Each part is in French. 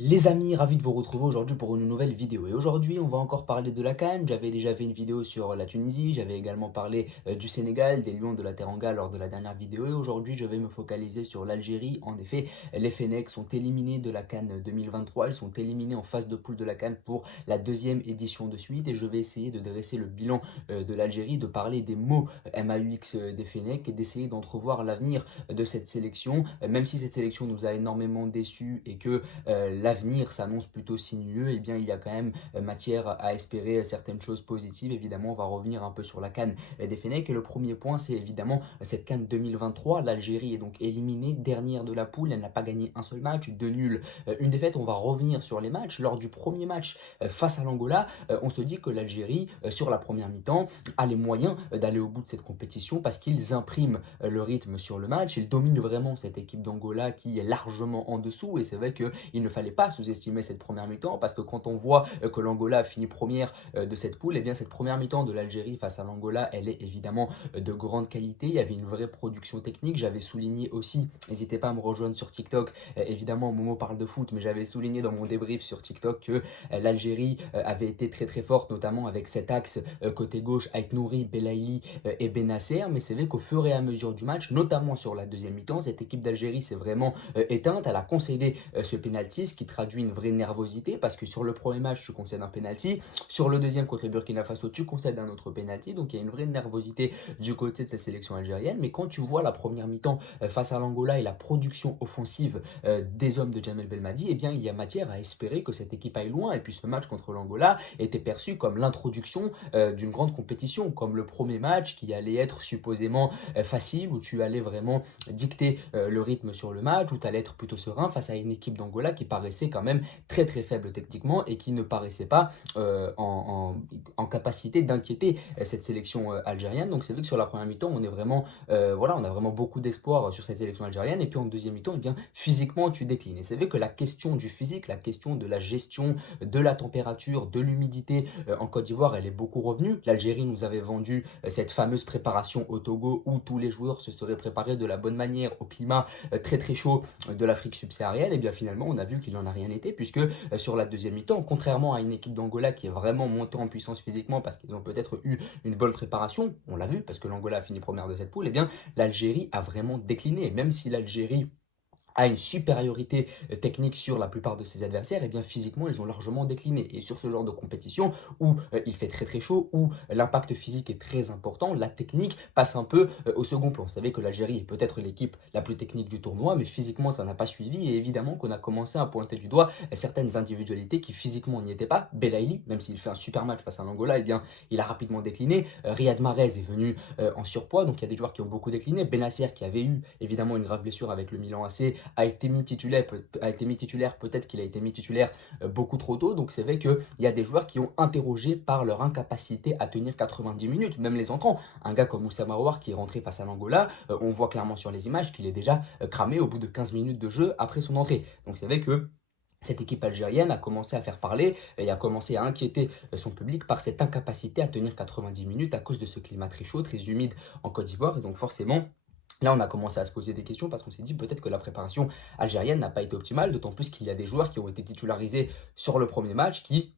Les amis, ravi de vous retrouver aujourd'hui pour une nouvelle vidéo. Et aujourd'hui, on va encore parler de la CAN. J'avais déjà fait une vidéo sur la Tunisie, j'avais également parlé du Sénégal, des Lions de la Teranga lors de la dernière vidéo. Et aujourd'hui, je vais me focaliser sur l'Algérie. En effet, les Fennecs sont éliminés de la CAN 2023. Ils sont éliminés en phase de poule de la CAN pour la deuxième édition de suite. Et je vais essayer de dresser le bilan de l'Algérie, de parler des mots MAUX des Fennecs et d'essayer d'entrevoir l'avenir de cette sélection. Même si cette sélection nous a énormément déçus et que l'avenir s'annonce plutôt sinueux, et bien il y a quand même matière à espérer certaines choses positives. Évidemment, on va revenir un peu sur la CAN des Fennecs et le premier point, c'est évidemment cette CAN 2023. L'Algérie est donc éliminée, dernière de la poule, elle n'a pas gagné un seul match, deux nuls, une défaite. On va revenir sur les matchs. Lors du premier match face à l'Angola, on se dit que l'Algérie, sur la première mi-temps, a les moyens d'aller au bout de cette compétition parce qu'ils impriment le rythme sur le match, ils dominent vraiment cette équipe d'Angola qui est largement en dessous. Et c'est vrai qu'il ne fallait pas sous-estimer cette première mi-temps parce que quand on voit que l'Angola a fini première de cette poule, et bien cette première mi-temps de l'Algérie face à l'Angola, elle est évidemment de grande qualité. Il y avait une vraie production technique. J'avais souligné aussi, n'hésitez pas à me rejoindre sur TikTok, évidemment Momo parle de foot, mais j'avais souligné dans mon débrief sur TikTok que l'Algérie avait été très très forte, notamment avec cet axe côté gauche avec Nouri, Belaïli et Benasser. Mais c'est vrai qu'au fur et à mesure du match, notamment sur la deuxième mi-temps, cette équipe d'Algérie s'est vraiment éteinte. Elle a concédé ce penalty, ce qui traduit une vraie nervosité parce que sur le premier match, tu concèdes un penalty, sur le deuxième contre le Burkina Faso, tu concèdes un autre penalty. Donc il y a une vraie nervosité du côté de cette sélection algérienne. Mais quand tu vois la première mi-temps face à l'Angola et la production offensive des hommes de Djamel Belmadi, eh bien il y a matière à espérer que cette équipe aille loin. Et puis ce match contre l'Angola était perçu comme l'introduction d'une grande compétition, comme le premier match qui allait être supposément facile, où tu allais vraiment dicter le rythme sur le match, où tu allais être plutôt serein face à une équipe d'Angola qui paraissait quand même très très faible techniquement et qui ne paraissait pas en capacité d'inquiéter cette sélection algérienne. Donc c'est vrai que sur la première mi-temps, on est vraiment, voilà, on a vraiment beaucoup d'espoir sur cette sélection algérienne. Et puis en deuxième mi-temps, eh bien, physiquement, tu déclines. Et c'est vrai que la question du physique, la question de la gestion de la température, de l'humidité en Côte d'Ivoire, elle est beaucoup revenue. L'Algérie nous avait vendu cette fameuse préparation au Togo où tous les joueurs se seraient préparés de la bonne manière au climat très très chaud de l'Afrique subsaharienne. Et bien finalement, on a vu qu'il n'en a rien été puisque sur la deuxième mi-temps, contrairement à une équipe d'Angola qui est vraiment montée en puissance physiquement parce qu'ils ont peut-être eu une bonne préparation, on l'a vu parce que l'Angola a fini première de cette poule, et bien l'Algérie a vraiment décliné. Et même si l'Algérie a une supériorité technique sur la plupart de ses adversaires, et bien physiquement ils ont largement décliné. Et sur ce genre de compétition où il fait très très chaud, où l'impact physique est très important, la technique passe un peu au second plan. Vous savez que l'Algérie est peut-être l'équipe la plus technique du tournoi, mais physiquement ça n'a pas suivi. Et évidemment qu'on a commencé à pointer du doigt certaines individualités qui physiquement n'y étaient pas. Belaïli, même s'il fait un super match face à l'Angola, et bien il a rapidement décliné. Riyad Mahrez est venu en surpoids, donc il y a des joueurs qui ont beaucoup décliné. Benasser, qui avait eu évidemment une grave blessure avec le Milan AC, a été mis titulaire, peut-être qu'il a été mis titulaire beaucoup trop tôt. Donc c'est vrai qu'il y a des joueurs qui ont interrogé par leur incapacité à tenir 90 minutes, même les entrants. Un gars comme Moussa Mawar qui est rentré face à l'Angola, on voit clairement sur les images qu'il est déjà cramé au bout de 15 minutes de jeu après son entrée. Donc c'est vrai que cette équipe algérienne a commencé à faire parler et a commencé à inquiéter son public par cette incapacité à tenir 90 minutes à cause de ce climat très chaud, très humide en Côte d'Ivoire. Et donc forcément, là, on a commencé à se poser des questions parce qu'on s'est dit peut-être que la préparation algérienne n'a pas été optimale, d'autant plus qu'il y a des joueurs qui ont été titularisés sur le premier match qui,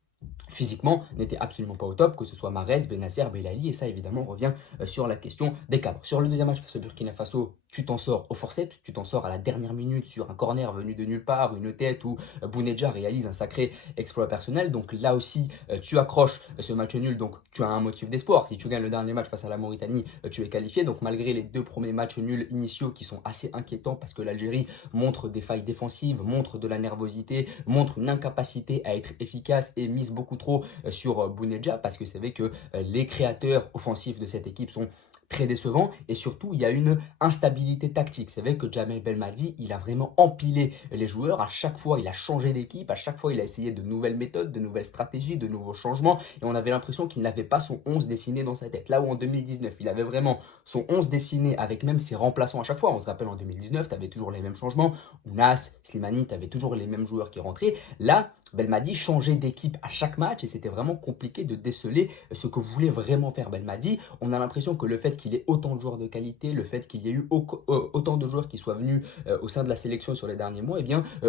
physiquement, n'étaient absolument pas au top, que ce soit Mahrez, Benasser, Belaïli, et ça évidemment on revient sur la question des cadres. Sur le deuxième match face au Burkina Faso, tu t'en sors au forceps, tu t'en sors à la dernière minute sur un corner venu de nulle part, une tête où Bounedjah réalise un sacré exploit personnel. Donc là aussi, tu accroches ce match nul, donc tu as un motif d'espoir. Si tu gagnes le dernier match face à la Mauritanie, tu es qualifié. Donc malgré les deux premiers matchs nuls initiaux qui sont assez inquiétants parce que l'Algérie montre des failles défensives, montre de la nervosité, montre une incapacité à être efficace et mise beaucoup trop sur Bounedjah, parce que c'est vrai que les créateurs offensifs de cette équipe sont très décevants et surtout il y a une instabilité tactique. C'est vrai que Djamel Belmadi, il a vraiment empilé les joueurs. À chaque fois il a changé d'équipe, à chaque fois il a essayé de nouvelles méthodes, de nouvelles stratégies, de nouveaux changements, et on avait l'impression qu'il n'avait pas son 11 dessiné dans sa tête. Là où en 2019 il avait vraiment son 11 dessiné avec même ses remplaçants à chaque fois. On se rappelle, en 2019 tu avais toujours les mêmes changements, Ounas, Slimani, tu avais toujours les mêmes joueurs qui rentraient. Là Belmadi changeait d'équipe à chaque match et c'était vraiment compliqué de déceler ce que voulait vraiment faire Belmadi. On a l'impression que le fait qu'il y ait autant de joueurs de qualité, le fait qu'il y ait eu autant de joueurs qui soient venus au sein de la sélection sur les derniers mois,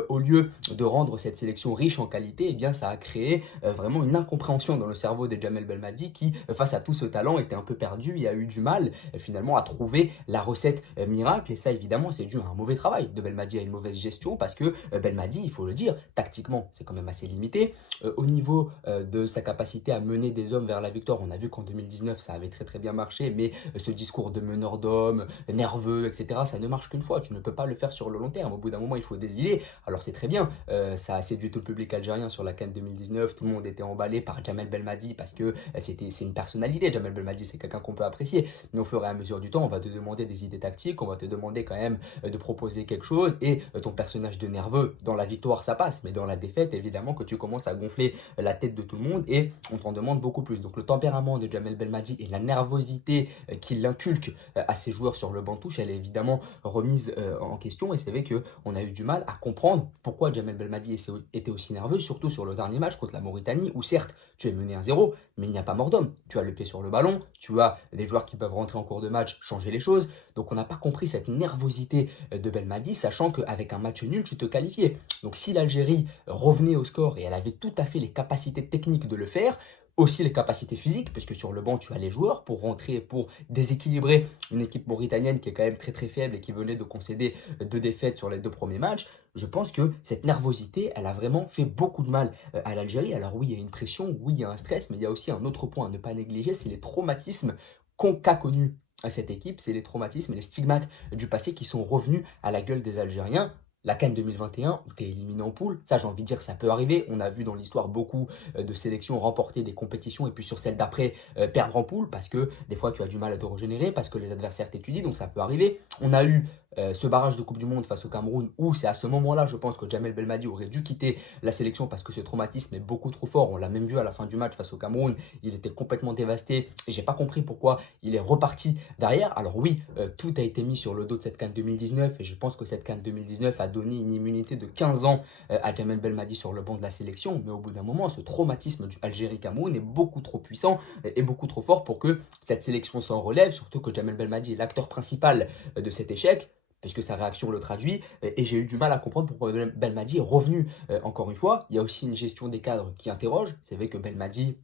au lieu de rendre cette sélection riche en qualité, ça a créé vraiment une incompréhension dans le cerveau de Jamel Belmadi qui, face à tout ce talent, était un peu perdu et a eu du mal finalement à trouver la recette miracle. Et ça, évidemment, c'est dû à un mauvais travail de Belmadi, à une mauvaise gestion, parce que Belmadi, il faut le dire, tactiquement, c'est quand même assez limité. Au niveau de sa capacité à mener des hommes vers la victoire, on a vu qu'en 2019, ça avait très très bien marché, mais ce discours de meneur d'hommes, nerveux, etc., ça ne marche qu'une fois. Tu ne peux pas le faire sur le long terme. Au bout d'un moment, il faut des idées. Alors c'est très bien, ça a séduit tout le public algérien sur la CAN 2019. Tout le monde était emballé par Jamel Belmadi parce que c'est une personnalité. Jamel Belmadi, c'est quelqu'un qu'on peut apprécier. Mais au fur et à mesure du temps, on va te demander des idées tactiques, on va te demander quand même de proposer quelque chose. Et ton personnage de nerveux, dans la victoire, ça passe. Mais dans la défaite, évidemment que tu commences à gonfler la tête de tout le monde et on t'en demande beaucoup plus. Donc le tempérament de Jamel Belmadi et la nervosité qu'il inculque à ses joueurs sur le banc de touche, elle est évidemment remise en question. Et c'est vrai qu'on a eu du mal à comprendre pourquoi Jamel Belmadi était aussi nerveux, surtout sur le dernier match contre la Mauritanie, où certes, tu es mené 1-0, mais il n'y a pas mort d'homme. Tu as le pied sur le ballon, tu as des joueurs qui peuvent rentrer en cours de match, changer les choses. Donc on n'a pas compris cette nervosité de Belmadi, sachant qu'avec un match nul, tu te qualifiais. Donc si l'Algérie revenait au score et elle avait tout à fait les capacités techniques de le faire, aussi les capacités physiques, parce que sur le banc, tu as les joueurs pour rentrer, pour déséquilibrer une équipe mauritanienne qui est quand même très très faible et qui venait de concéder 2 défaites sur les 2 premiers matchs. Je pense que cette nervosité, elle a vraiment fait beaucoup de mal à l'Algérie. Alors oui, il y a une pression, oui, il y a un stress, mais il y a aussi un autre point à ne pas négliger, c'est les traumatismes qu'a connus à cette équipe, c'est les traumatismes et les stigmates du passé qui sont revenus à la gueule des Algériens. La CAN 2021, tu es éliminé en poule, ça j'ai envie de dire ça peut arriver, on a vu dans l'histoire beaucoup de sélections remporter des compétitions et puis sur celle d'après perdre en poule parce que des fois tu as du mal à te régénérer, parce que les adversaires t'étudient, donc ça peut arriver. On a eu ce barrage de Coupe du Monde face au Cameroun où c'est à ce moment-là je pense que Jamel Belmadi aurait dû quitter la sélection parce que ce traumatisme est beaucoup trop fort. On l'a même vu à la fin du match face au Cameroun, il était complètement dévasté et j'ai pas compris pourquoi il est reparti derrière. Alors oui, tout a été mis sur le dos de cette CAN 2019 et je pense que cette CAN 2019 a donné une immunité de 15 ans à Jamel Belmadi sur le banc de la sélection, mais au bout d'un moment ce traumatisme du Algérie-Cameroun est beaucoup trop puissant et beaucoup trop fort pour que cette sélection s'en relève, surtout que Jamel Belmadi est l'acteur principal de cet échec puisque sa réaction le traduit, et j'ai eu du mal à comprendre pourquoi Belmadi est revenu encore une fois. Il y a aussi une gestion des cadres qui interroge, c'est vrai que Belmadi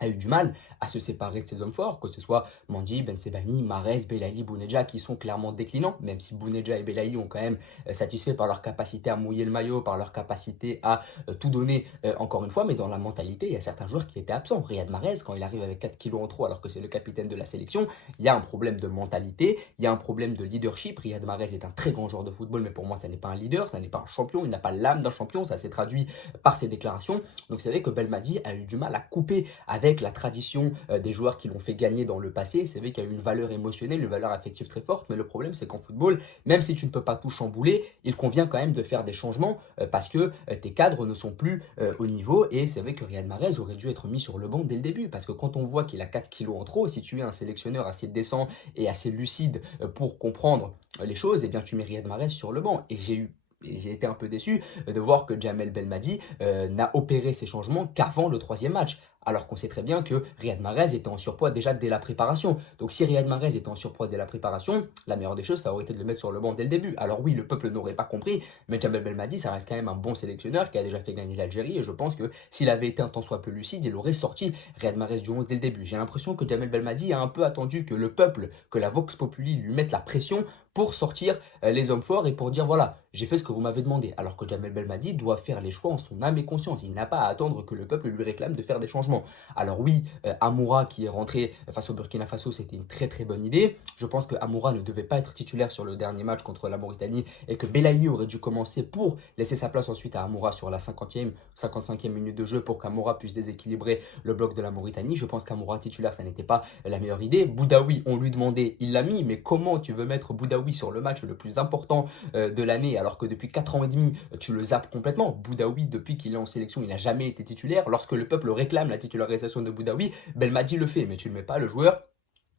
a eu du mal à se séparer de ses hommes forts, que ce soit Mandi, Ben Sebaini, Mahrez, Belaïli, Bounedjah, qui sont clairement déclinants, même si Bounedjah et Belaïli ont quand même satisfait par leur capacité à mouiller le maillot, par leur capacité à tout donner encore une fois, mais dans la mentalité, il y a certains joueurs qui étaient absents. Riyad Mahrez, quand il arrive avec 4 kilos en trop alors que c'est le capitaine de la sélection, il y a un problème de mentalité, il y a un problème de leadership. Riyad Mahrez est un très grand joueur de football, mais pour moi, ça n'est pas un leader, ça n'est pas un champion, il n'a pas l'âme d'un champion, ça s'est traduit par ses déclarations. Donc c'est vrai que Belmadi a eu du mal à couper avec la tradition des joueurs qui l'ont fait gagner dans le passé. C'est vrai qu'il y a eu une valeur émotionnelle, une valeur affective très forte, mais le problème c'est qu'en football, même si tu ne peux pas tout chambouler, il convient quand même de faire des changements parce que tes cadres ne sont plus au niveau. Et c'est vrai que Riyad Mahrez aurait dû être mis sur le banc dès le début, parce que quand on voit qu'il a 4 kilos en trop, si tu es un sélectionneur assez décent et assez lucide pour comprendre les choses, eh bien tu mets Riyad Mahrez sur le banc. Et j'ai été un peu déçu de voir que Jamel Belmadi n'a opéré ces changements qu'avant le 3e match. Alors qu'on sait très bien que Riyad Mahrez était en surpoids déjà dès la préparation. Donc si Riyad Mahrez était en surpoids dès la préparation, la meilleure des choses, ça aurait été de le mettre sur le banc dès le début. Alors oui, le peuple n'aurait pas compris, mais Jamel Belmadi, ça reste quand même un bon sélectionneur qui a déjà fait gagner l'Algérie. Et je pense que s'il avait été un tant soit peu lucide, il aurait sorti Riyad Mahrez du 11 dès le début. J'ai l'impression que Jamel Belmadi a un peu attendu que le peuple, que la Vox Populi lui mette la pression pour sortir les hommes forts et pour dire voilà, j'ai fait ce que vous m'avez demandé. Alors que Jamel Belmadi doit faire les choix en son âme et conscience. Il n'a pas à attendre que le peuple lui réclame de faire des changements. Alors oui, Amoura qui est rentré face au Burkina Faso, c'était une très très bonne idée. Je pense que Amoura ne devait pas être titulaire sur le dernier match contre la Mauritanie et que Belaïli aurait dû commencer pour laisser sa place ensuite à Amoura sur la 50e, 55e minute de jeu pour qu'Amoura puisse déséquilibrer le bloc de la Mauritanie. Je pense qu'Amoura titulaire, ça n'était pas la meilleure idée. Boudaoui, on lui demandait, il l'a mis, mais comment tu veux mettre Boudaoui sur le match le plus important de l'année alors que depuis 4 ans et demi, tu le zappes complètement. Boudaoui, depuis qu'il est en sélection, il n'a jamais été titulaire. Lorsque le peuple réclame la titularisation de Boudaoui, Belmadi le fait, mais tu ne mets pas le joueur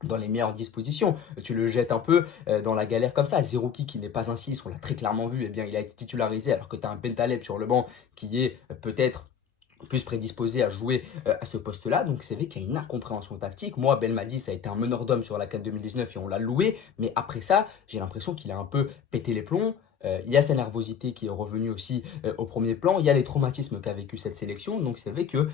dans les meilleures dispositions. Tu le jettes un peu dans la galère comme ça. Zerouki qui n'est pas un 6, on l'a très clairement vu, eh bien, il a été titularisé alors que tu as un Bentaleb sur le banc qui est peut-être plus prédisposé à jouer à ce poste-là. Donc c'est vrai qu'il y a une incompréhension tactique. Moi, Belmadi, ça a été un meneur d'homme sur la CAN 2019 et on l'a loué. Mais après ça, j'ai l'impression qu'il a un peu pété les plombs. Il y a sa nervosité qui est revenue aussi au premier plan. Il y a les traumatismes qu'a vécu cette sélection. Donc c'est vrai que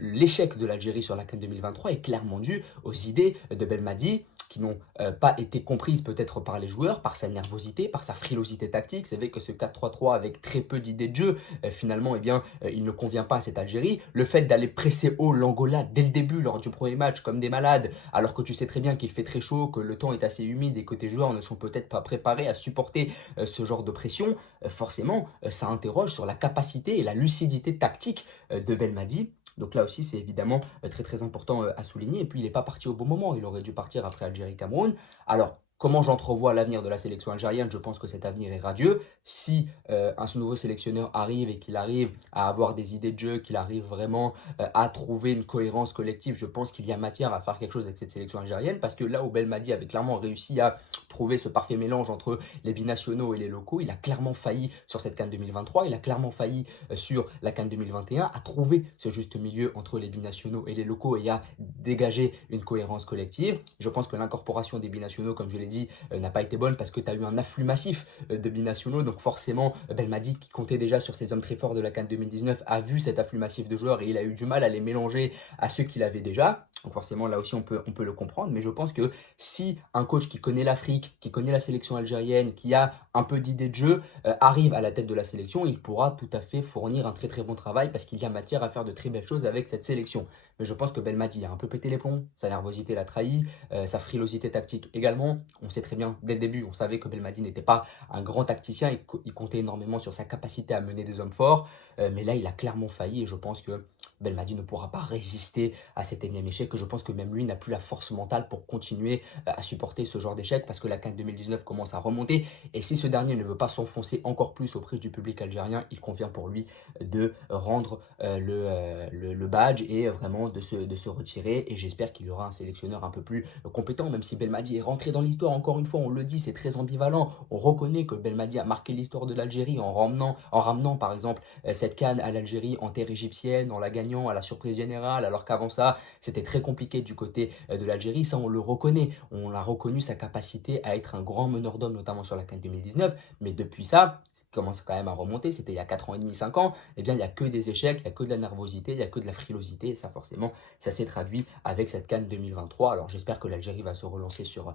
l'échec de l'Algérie sur la CAN 2023 est clairement dû aux idées de Belmadi qui n'ont pas été comprises peut-être par les joueurs, par sa nervosité, par sa frilosité tactique. C'est vrai que ce 4-3-3 avec très peu d'idées de jeu, finalement, eh bien, il ne convient pas à cette Algérie. Le fait d'aller presser haut l'Angola dès le début, lors du premier match, comme des malades, alors que tu sais très bien qu'il fait très chaud, que le temps est assez humide et que tes joueurs ne sont peut-être pas préparés à supporter ce genre de pression, forcément, ça interroge sur la capacité et la lucidité tactique de Belmadi. Donc là aussi, c'est évidemment très très important à souligner. Et puis, il n'est pas parti au bon moment. Il aurait dû partir après Algérie-Cameroun. Alors, comment j'entrevois l'avenir de la sélection algérienne? Je pense que cet avenir est radieux. Si un nouveau sélectionneur arrive et qu'il arrive à avoir des idées de jeu, qu'il arrive vraiment à trouver une cohérence collective, je pense qu'il y a matière à faire quelque chose avec cette sélection algérienne. Parce que là où Belmadi avait clairement réussi à trouver ce parfait mélange entre les binationaux et les locaux, il a clairement failli sur cette CAN 2023, il a clairement failli sur la CAN 2021 à trouver ce juste milieu entre les binationaux et les locaux et à dégager une cohérence collective. Je pense que l'incorporation des binationaux, comme je l'ai dit, n'a pas été bonne parce que tu as eu un afflux massif de binationaux. Donc forcément, Belmadi, qui comptait déjà sur ses hommes très forts de la CAN 2019, a vu cet afflux massif de joueurs et il a eu du mal à les mélanger à ceux qu'il avait déjà. Donc forcément, là aussi, on peut le comprendre. Mais je pense que si un coach qui connaît l'Afrique, qui connaît la sélection algérienne, qui a un peu d'idées de jeu, arrive à la tête de la sélection, il pourra tout à fait fournir un très très bon travail parce qu'il y a matière à faire de très belles choses avec cette sélection. Mais je pense que Belmadi a un peu pété les plombs, sa nervosité l'a trahi, sa frilosité tactique également. On sait très bien, dès le début, on savait que Belmadi n'était pas un grand tacticien, il comptait énormément sur sa capacité à mener des hommes forts, mais là il a clairement failli et je pense que Belmadi ne pourra pas résister à cet énième échec, que je pense que même lui n'a plus la force mentale pour continuer à supporter ce genre d'échec parce que la CAN 2019 commence à remonter et si ce dernier ne veut pas s'enfoncer encore plus auprès du public algérien, il convient pour lui de rendre le badge et vraiment de se retirer et j'espère qu'il y aura un sélectionneur un peu plus compétent, même si Belmadi est rentré dans l'histoire, encore une fois on le dit, c'est très ambivalent, on reconnaît que Belmadi a marqué l'histoire de l'Algérie en ramenant par exemple cette CAN à l'Algérie en terre égyptienne, en la gagnant à la surprise générale, alors qu'avant ça c'était très compliqué du côté de l'Algérie, ça on le reconnaît, on a reconnu sa capacité à être un grand meneur d'hommes notamment sur la CAN 2019, mais depuis ça, commence quand même à remonter, c'était il y a 4 ans et demi, 5 ans, eh bien il n'y a que des échecs, il n'y a que de la nervosité, il n'y a que de la frilosité, et ça forcément, ça s'est traduit avec cette CAN 2023. Alors j'espère que l'Algérie va se relancer sur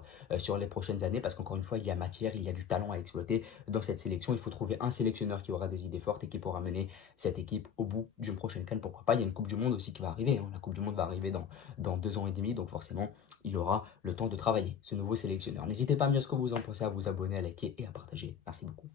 les prochaines années, parce qu'encore une fois, il y a matière, il y a du talent à exploiter dans cette sélection. Il faut trouver un sélectionneur qui aura des idées fortes et qui pourra mener cette équipe au bout d'une prochaine CAN, pourquoi pas. Il y a une Coupe du Monde aussi qui va arriver, hein. La Coupe du Monde va arriver dans 2 ans et demi, donc forcément, il aura le temps de travailler, ce nouveau sélectionneur. N'hésitez pas à me dire ce que vous en pensez, à vous abonner, à liker et à partager. Merci beaucoup.